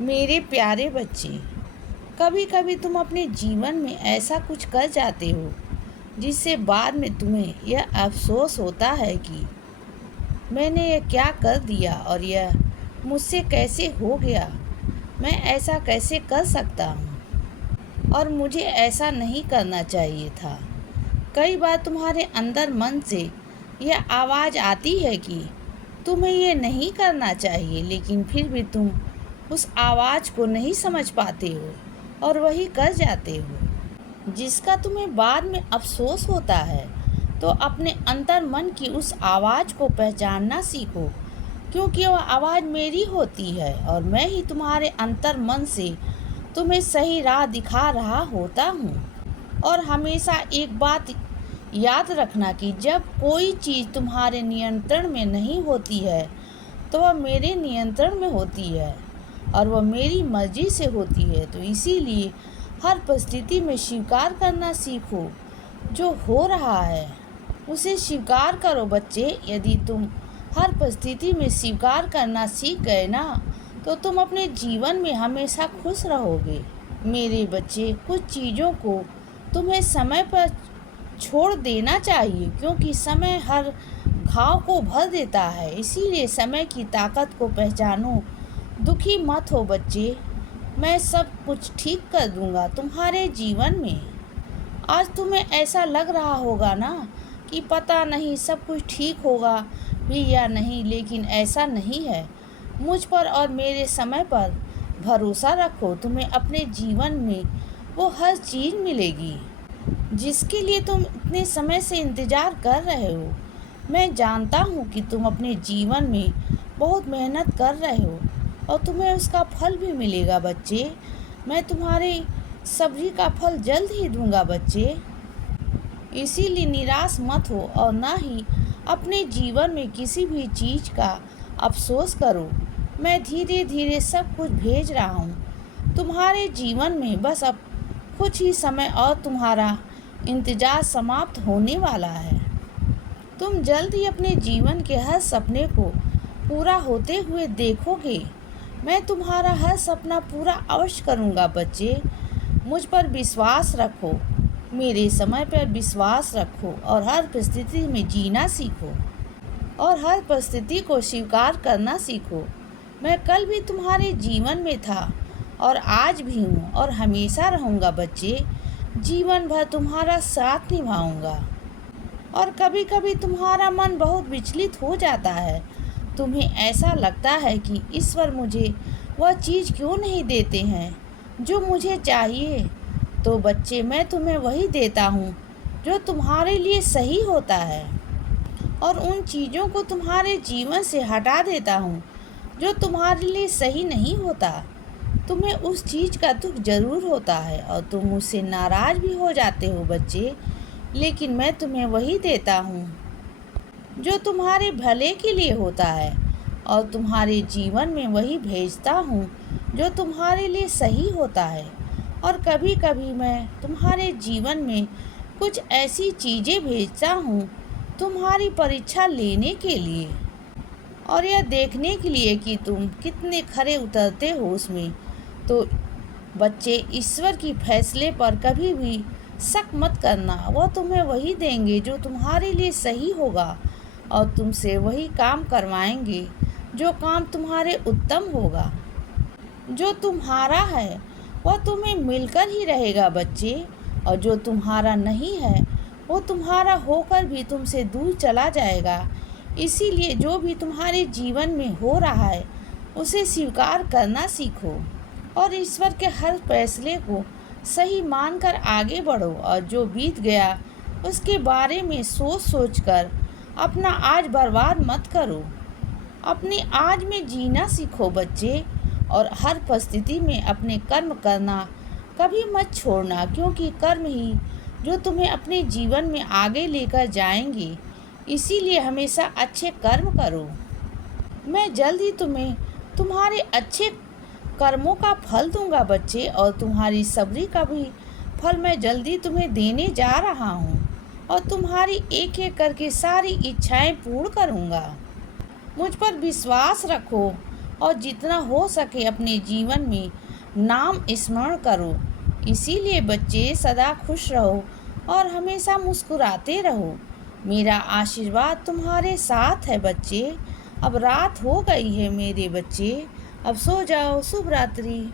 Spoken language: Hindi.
मेरे प्यारे बच्चे, कभी कभी तुम अपने जीवन में ऐसा कुछ कर जाते हो जिससे बाद में तुम्हें यह अफसोस होता है कि मैंने यह क्या कर दिया और यह मुझसे कैसे हो गया। मैं ऐसा कैसे कर सकता हूँ और मुझे ऐसा नहीं करना चाहिए था। कई बार तुम्हारे अंदर मन से यह आवाज़ आती है कि तुम्हें ये नहीं करना चाहिए, लेकिन फिर भी तुम उस आवाज़ को नहीं समझ पाते हो और वही कर जाते हो, जिसका तुम्हें बाद में अफसोस होता है। तो अपने अंतर मन की उस आवाज़ को पहचानना सीखो, क्योंकि वह आवाज़ मेरी होती है और मैं ही तुम्हारे अंतर मन से तुम्हें सही राह दिखा रहा होता हूँ। और हमेशा एक बात याद रखना कि जब कोई चीज़ तुम्हारे नियंत्रण में नहीं होती है तो वह मेरे नियंत्रण में होती है और वह मेरी मर्जी से होती है। तो इसीलिए हर परिस्थिति में स्वीकार करना सीखो। जो हो रहा है उसे स्वीकार करो बच्चे। यदि तुम हर परिस्थिति में स्वीकार करना सीख गए ना, तो तुम अपने जीवन में हमेशा खुश रहोगे। मेरे बच्चे, कुछ चीज़ों को तुम्हें समय पर छोड़ देना चाहिए, क्योंकि समय हर घाव को भर देता है। इसीलिए समय की ताकत को पहचानो। दुखी मत हो बच्चे, मैं सब कुछ ठीक कर दूंगा तुम्हारे जीवन में। आज तुम्हें ऐसा लग रहा होगा ना कि पता नहीं सब कुछ ठीक होगा भी या नहीं, लेकिन ऐसा नहीं है। मुझ पर और मेरे समय पर भरोसा रखो। तुम्हें अपने जीवन में वो हर चीज़ मिलेगी जिसके लिए तुम इतने समय से इंतज़ार कर रहे हो। मैं जानता हूँ कि तुम अपने जीवन में बहुत मेहनत कर रहे हो और तुम्हें उसका फल भी मिलेगा बच्चे। मैं तुम्हारे सब्री का फल जल्द ही दूंगा बच्चे। इसीलिए निराश मत हो और ना ही अपने जीवन में किसी भी चीज़ का अफसोस करो। मैं धीरे धीरे सब कुछ भेज रहा हूँ तुम्हारे जीवन में। बस अब कुछ ही समय और तुम्हारा इंतज़ार समाप्त होने वाला है। तुम जल्द ही अपने जीवन के हर सपने को पूरा होते हुए देखोगे। मैं तुम्हारा हर सपना पूरा अवश्य करूँगा बच्चे। मुझ पर विश्वास रखो, मेरे समय पर विश्वास रखो और हर परिस्थिति में जीना सीखो और हर परिस्थिति को स्वीकार करना सीखो। मैं कल भी तुम्हारे जीवन में था और आज भी हूँ और हमेशा रहूँगा बच्चे। जीवन भर तुम्हारा साथ निभाऊँगा। और कभी कभी तुम्हारा मन बहुत विचलित हो जाता है। तुम्हें ऐसा लगता है कि ईश्वर मुझे वह चीज़ क्यों नहीं देते हैं जो मुझे चाहिए। तो बच्चे, मैं तुम्हें वही देता हूँ जो तुम्हारे लिए सही होता है और उन चीज़ों को तुम्हारे जीवन से हटा देता हूँ जो तुम्हारे लिए सही नहीं होता। तुम्हें उस चीज़ का दुख ज़रूर होता है और तुम मुझसे नाराज़ भी हो जाते हो बच्चे, लेकिन मैं तुम्हें वही देता हूँ जो तुम्हारे भले के लिए होता है और तुम्हारे जीवन में वही भेजता हूँ जो तुम्हारे लिए सही होता है। और कभी कभी मैं तुम्हारे जीवन में कुछ ऐसी चीज़ें भेजता हूँ तुम्हारी परीक्षा लेने के लिए और यह देखने के लिए कि तुम कितने खरे उतरते हो उसमें। तो बच्चे, ईश्वर की फैसले पर कभी भी शक मत करना। वह तुम्हें वही देंगे जो तुम्हारे लिए सही होगा और तुमसे वही काम करवाएंगे जो काम तुम्हारे उत्तम होगा। जो तुम्हारा है वह तुम्हें मिलकर ही रहेगा बच्चे, और जो तुम्हारा नहीं है वो तुम्हारा होकर भी तुमसे दूर चला जाएगा। इसीलिए जो भी तुम्हारे जीवन में हो रहा है उसे स्वीकार करना सीखो और ईश्वर के हर फैसले को सही मानकर आगे बढ़ो। और जो बीत गया उसके बारे में सोच सोच कर अपना आज बर्बाद मत करो। अपने आज में जीना सीखो बच्चे और हर परिस्थिति में अपने कर्म करना कभी मत छोड़ना, क्योंकि कर्म ही जो तुम्हें अपने जीवन में आगे लेकर जाएंगे। इसीलिए हमेशा अच्छे कर्म करो। मैं जल्द ही तुम्हें तुम्हारे अच्छे कर्मों का फल दूंगा बच्चे और तुम्हारी सब्री का भी फल मैं जल्दी तुम्हें देने जा रहा हूँ और तुम्हारी एक एक करके सारी इच्छाएं पूर्ण करूँगा। मुझ पर विश्वास रखो, और जितना हो सके अपने जीवन में नाम स्मरण करो। इसीलिए बच्चे सदा खुश रहो और हमेशा मुस्कुराते रहो। मेरा आशीर्वाद तुम्हारे साथ है बच्चे। अब रात हो गई है मेरे बच्चे, अब सो जाओ। शुभ रात्रि।